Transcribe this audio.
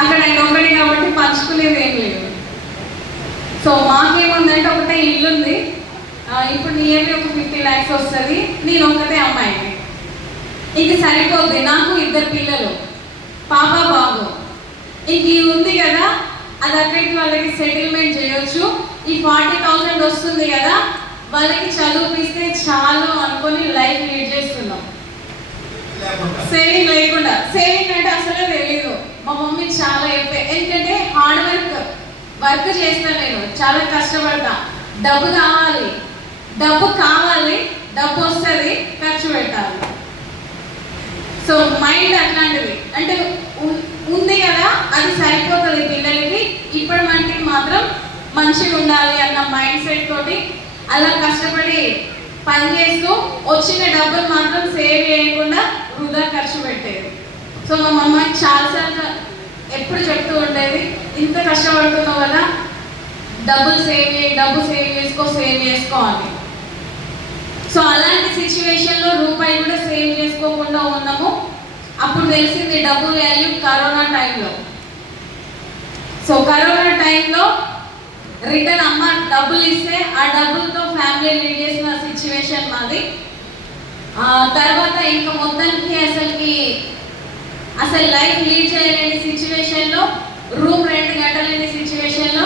అక్కడ ఆయన ఒకటి కాబట్టి పంచుకునేది ఏం లేదు. సో మాకేముందంటే ఒకటే ఇల్లు ఉంది, ఇప్పుడు నియర్లీ ఒక 50 lakhs వస్తుంది. నేను ఒక్కతే అమ్మాయిని, ఇంక సరిపోద్ది. నాకు 2 పిల్లలు, పాప బాబు. ఇంక ఇది ఉంది కదా, అది అక్కడికి వాళ్ళకి సెటిల్మెంట్ చేయొచ్చు. ఈ 40,000 వస్తుంది కదా, వాళ్ళకి చదివిపిస్తే చాలు అనుకొని లైఫ్ లీడ్ చేస్తున్నాం. సేవింగ్ లేకుండా, సేవింగ్ అంటే అసలే తెలియదు. మా మమ్మీ చాలా ఎందుకంటే హార్డ్ వర్క్ చేస్తాను, నేను చాలా కష్టపడతా. డబ్బు కావాలి, డబ్బు వస్తుంది, ఖర్చు పెట్టాలి. సో మైండ్ అట్లాంటిది, అంటే ఉంది కదా అది సరిపోతుంది పిల్లలకి. ఇప్పటి మట్టికి మాత్రం మంచిగా ఉండాలి అన్న మైండ్ సెట్ తోటి అలా కష్టపడి పని చేస్తూ వచ్చిన డబ్బులు మాత్రం సేవ్ చేయకుండా వృధా ఖర్చు పెట్టేది. సో మా మమ్మ చాలాసార్లు ఎప్పుడు చెప్తూ ఉండేది, ఇంత కష్టపడుతున్నావు కదా, డబ్బు సేవ్ చేసుకో అని. సో అలాంటి సిచ్యువేషన్లో రూపాయి కూడా సేవ్ చేసుకోకుండా ఉన్నాము. అప్పుడు తెలిసింది డబ్బు వాల్యూ కరోనా టైంలో. సో కరోనా టైంలో రిటర్న్ అమ్మ డబ్బులు ఇస్తే ఆ డబ్బులతో ఫ్యామిలీ లీడ్ చేసిన సిచ్యువేషన్ మాది. తర్వాత ఇంకా మొత్తానికి అసలు లైఫ్ లీడ్ చేయలేని సిచ్యువేషన్లో, రూమ్ రెంట్ కట్టలేని సిచ్యువేషన్లో